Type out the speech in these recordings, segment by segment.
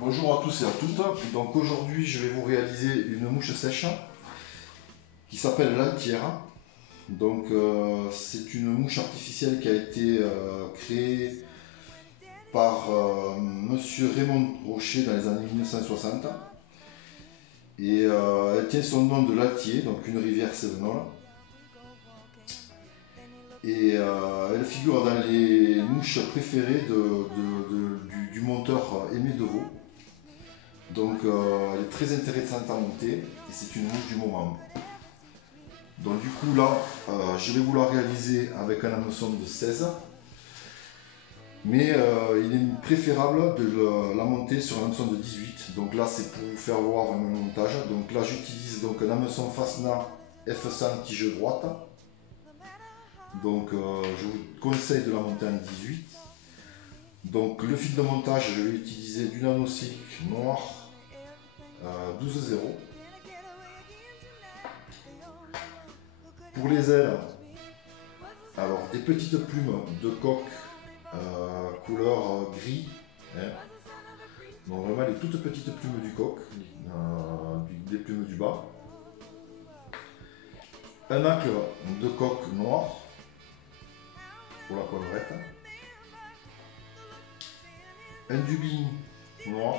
Bonjour à tous et à toutes. Donc aujourd'hui je vais vous réaliser une mouche sèche qui s'appelle l'Altière. Donc c'est une mouche artificielle qui a été créée par monsieur Raymond Rocher dans les années 1960. Et elle tient son nom de l'Altier, donc une rivière cévenols. Et elle figure dans les mouches préférées du monteur Aimé Devaux. Donc elle est très intéressante à monter et c'est une mouche du moment. Donc du coup là, je vais vous la réaliser avec un hameçon de 16. Mais il est préférable de la monter sur un hameçon de 18. Donc là c'est pour vous faire voir un montage. Donc là j'utilise donc un hameçon Fasna F100 tige droite. Donc je vous conseille de la monter en 18. Donc le fil de montage, je vais utiliser du nano-silk noir 12,0. Pour les ailes, alors des petites plumes de coque couleur gris. Hein. Donc vraiment les toutes petites plumes du coq, des plumes du bas. Un nacre de coque noir pour la collerette. Un dubin noir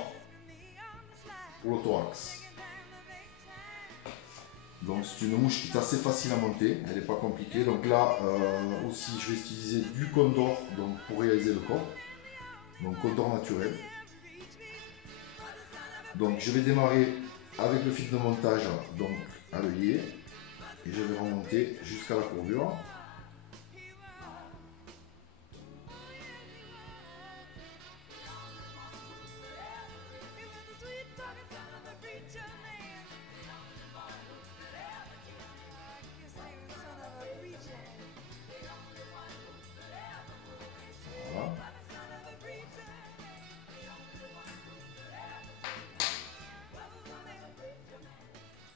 pour le thorax. Donc c'est une mouche qui est assez facile à monter, elle n'est pas compliquée. Donc là aussi je vais utiliser du condor donc, pour réaliser le corps. Donc condor naturel. Donc je vais démarrer avec le fil de montage donc à l'œillet et je vais remonter jusqu'à la courbure.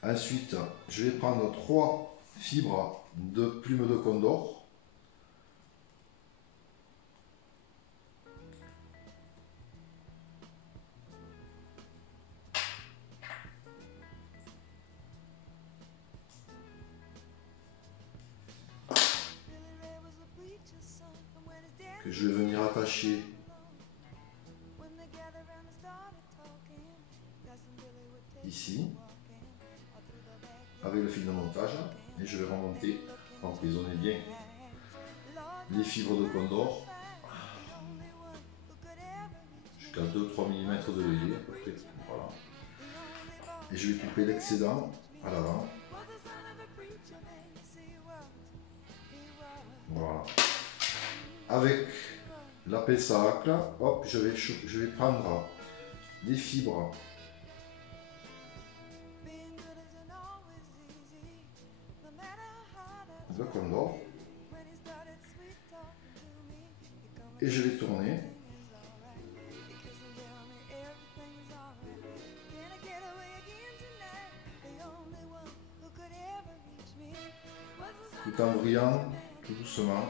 Ensuite, je vais prendre 3 fibres de plumes de condor. Que je vais venir attacher ici avec le fil de montage et je vais remonter, emprisonner bien les fibres de condor jusqu'à 2-3 mm de l'œillet à peu près. Voilà. Et je vais couper l'excédent à l'avant. Voilà. Avec la pince à hacle, hop, je vais prendre les fibres de condor et je vais tourner tout en brillant tout doucement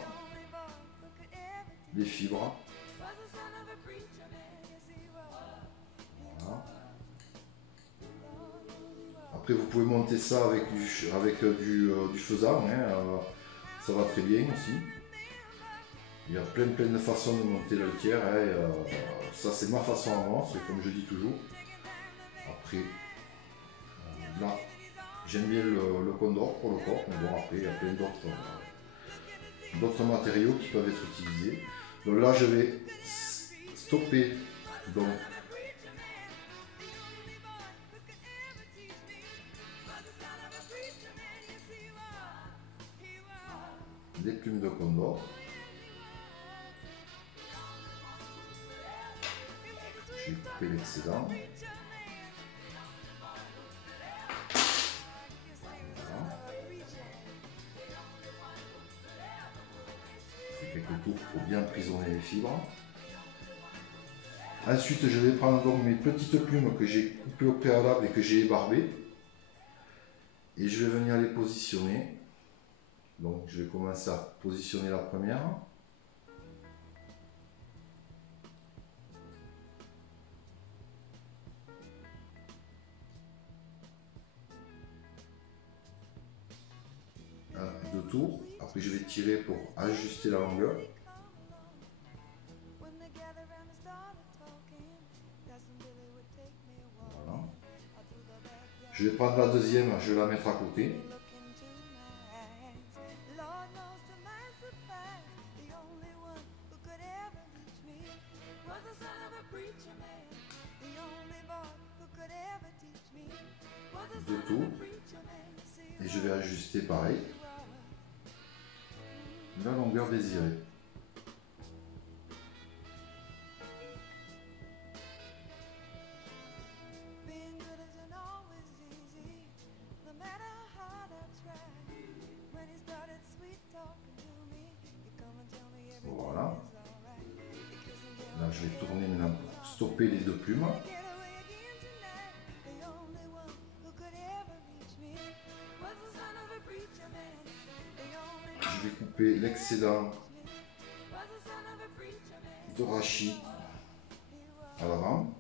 les fibres. Voilà. Après vous pouvez monter ça avec du faisan, hein, ça va très bien aussi. Il y a plein de façons de monter l'Altière, hein, ça c'est ma façon à moi, c'est comme je dis toujours. Après, là, j'aime bien le condor pour le corps, mais bon après il y a plein d'autres matériaux qui peuvent être utilisés. Donc là je vais stopper donc les plumes de condor. Je vais couper l'excédent. Voilà. Je fais quelques tours pour bien emprisonner les fibres. Ensuite, je vais prendre donc mes petites plumes que j'ai coupées au préalable et que j'ai ébarbées. Et je vais venir les positionner. Donc, je vais commencer à positionner la première. tour. Après je vais tirer pour ajuster la longueur. Voilà. Je vais prendre la deuxième, je vais la mettre à côté. Deux tours. Et je vais ajuster pareil la longueur désirée. Voilà. Là, je vais tourner maintenant pour stopper les deux plumes. Je vais couper l'excédent de rachis à l'avant.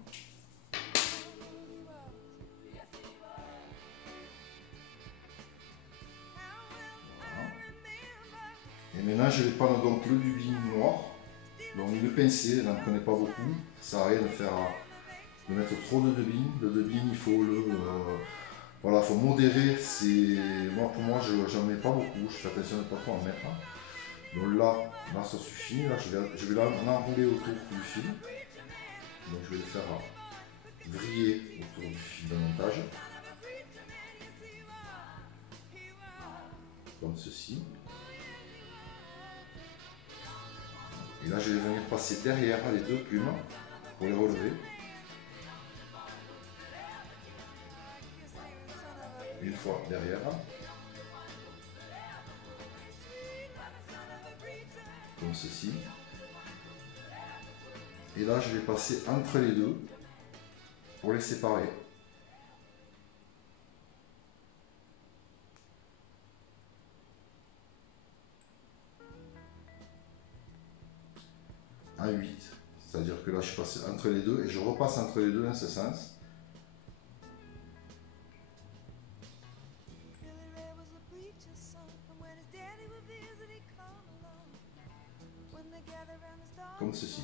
Et maintenant, je vais prendre donc le dubin noir, donc le pincer, n'en prenez pas beaucoup, ça sert à rien de mettre trop de dubin. Le dubin, il faut voilà, faut modérer. Pour moi, j'en mets pas beaucoup, je fais attention de ne pas trop en mettre. Donc là, ça suffit. Là, je vais l'enrouler autour du fil. Donc je vais le faire vriller autour du fil de montage, comme ceci. Et là, je vais venir passer derrière les deux plumes pour les relever. Une fois derrière. Comme ceci. Et là, je vais passer entre les deux pour les séparer. En 8. C'est-à-dire que là, je passe entre les deux et je repasse entre les deux dans ce sens. Comme ceci.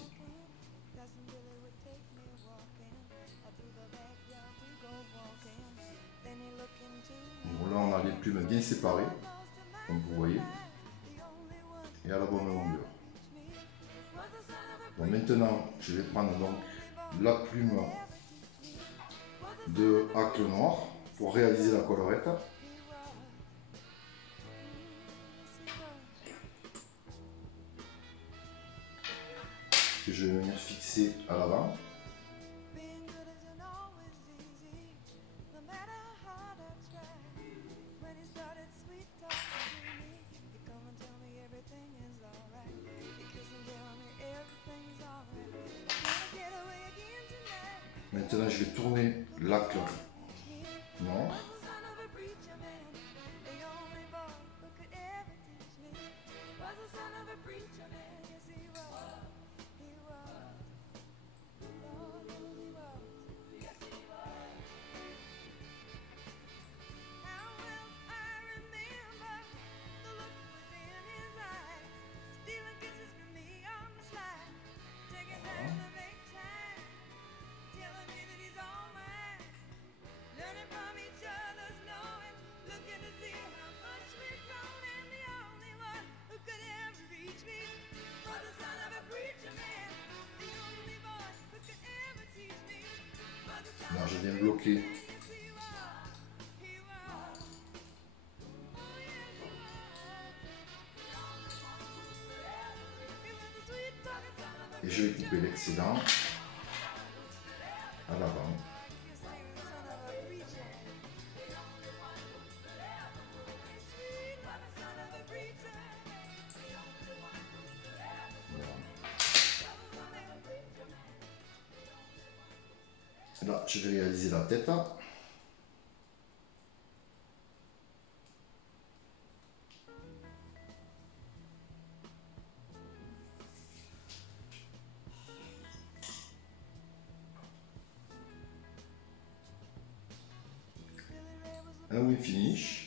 Bon, là, on a les plumes bien séparées, comme vous voyez, et à la bonne longueur. Bon, maintenant, je vais prendre donc la plume de hacle noir pour réaliser la collerette. Que je vais venir fixer à l'avant. Maintenant, je vais tourner l'acle noir. Là, je viens bloquer et je vais couper l'excédent à l'avant. Là, je vais réaliser la tête. Un wing finish.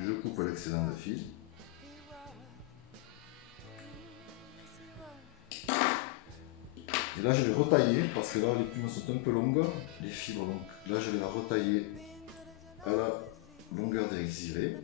Je coupe l'excédent de fil. Et là je vais retailler parce que là les plumes sont un peu longues, les fibres, donc là je vais la retailler à la longueur des xylés.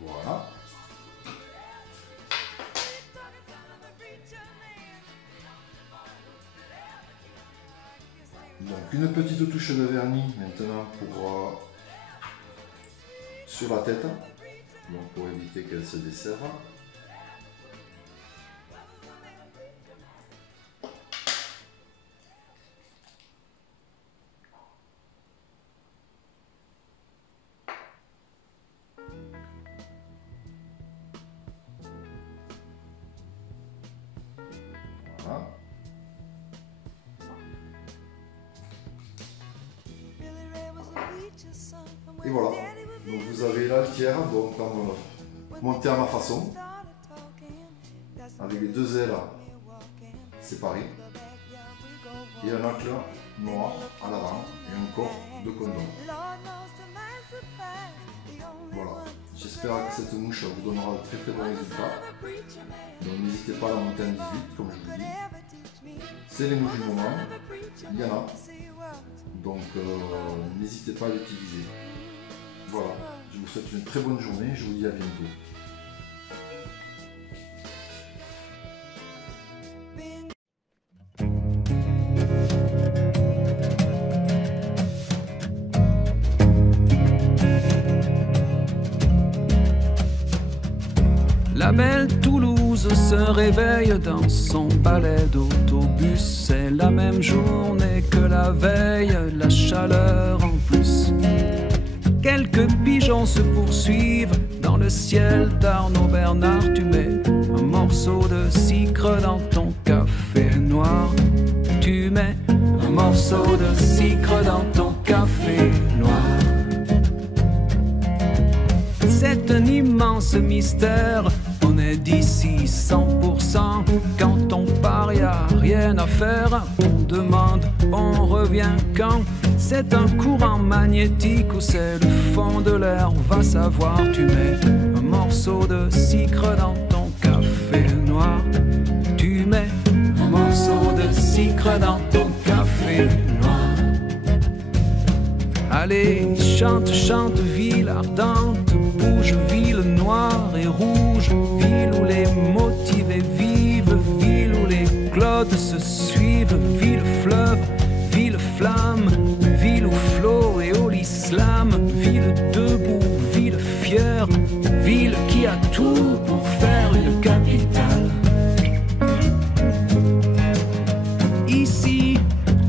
Voilà. Donc une petite touche de vernis maintenant pour sur la tête, donc pour éviter qu'elle se desserre. Voilà. Et voilà, donc vous avez l'altière donc montée à ma façon, avec les deux ailes séparées et un acle noir à l'avant et un corps de condom. Voilà, j'espère que cette mouche vous donnera de très bons résultats. Donc n'hésitez pas à la monter en 18 comme je vous dis. C'est les mouches du moment, il y en a. Donc n'hésitez pas à l'utiliser. Voilà, je vous souhaite une très bonne journée, je vous dis à bientôt. La belle Toulouse se réveille dans son balai d'autobus. C'est la même journée que la veille, la chaleur en plus. Quelques pigeons se poursuivent dans le ciel d'Arnaud Bernard. Tu mets un morceau de sucre dans ton café noir. Tu mets un morceau de sucre dans ton café noir. C'est un immense mystère, on est d'ici 100%. Quand on part, y a rien à faire. On demande, on revient quand. C'est un courant magnétique ou c'est le fond de l'air, va savoir. Tu mets un morceau de sucre dans ton café noir. Tu mets un morceau de sucre dans ton café noir. Allez, chante, chante, ville ardente, bouge, ville noire et rouge, ville où les motivés vivent, ville où les clodes se suivent, ville fleuve, ville flamme, ville où flot et au l'islam, ville debout, ville fière, ville qui a tout pour faire une capitale. Ici,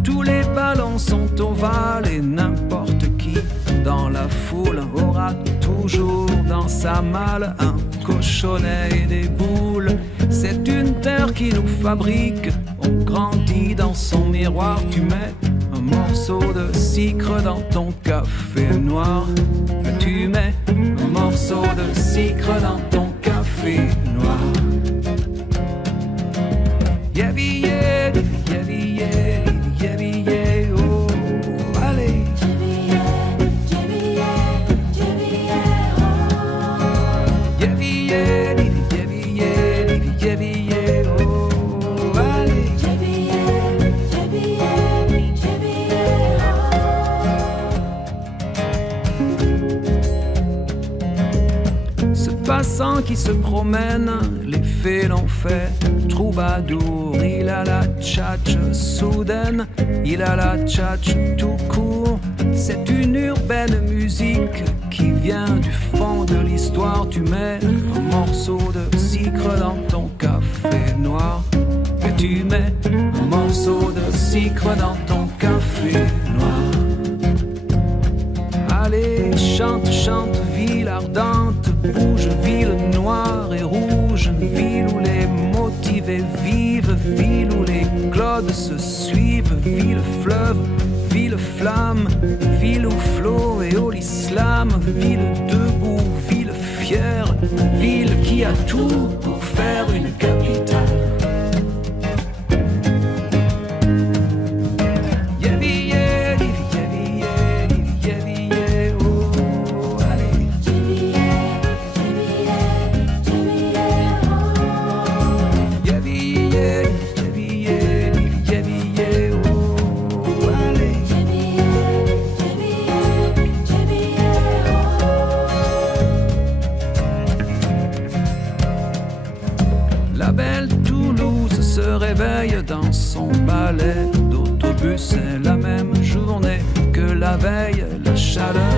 tous les ballons sont ovales et n'importe qui dans la foule aura toujours dans sa malle un cochonnet et des boules. C'est une terre qui nous fabrique, on grandit dans son miroir. Tu mets un morceau de sucre dans ton café noir. Tu mets un morceau de sucre dans ton café noir. Yévié, yévié, yévié, oh, allez. Yévié, yévié, yévié, oh, allez. Ce passant qui se promène, les fées l'ont fait. Troubadour, il a la tchatche soudaine, il a la tchatche tout court. C'est une urbaine musique qui vient du fond de l'histoire. Tu mets un morceau de sucre dans ton café noir. Et tu mets un morceau de sucre dans ton café noir. Allez, chante, chante, ville ardente, bouge, ville noire et rouge, ville où les motivés vivent, ville où les clodes se suivent, ville fleuve, ville flamme, ville où flot et au l'islam, ville debout, ville fière, ville qui a tout pour faire une capitale. La belle Toulouse se réveille dans son balai d'autobus. C'est la même journée que la veille, la chaleur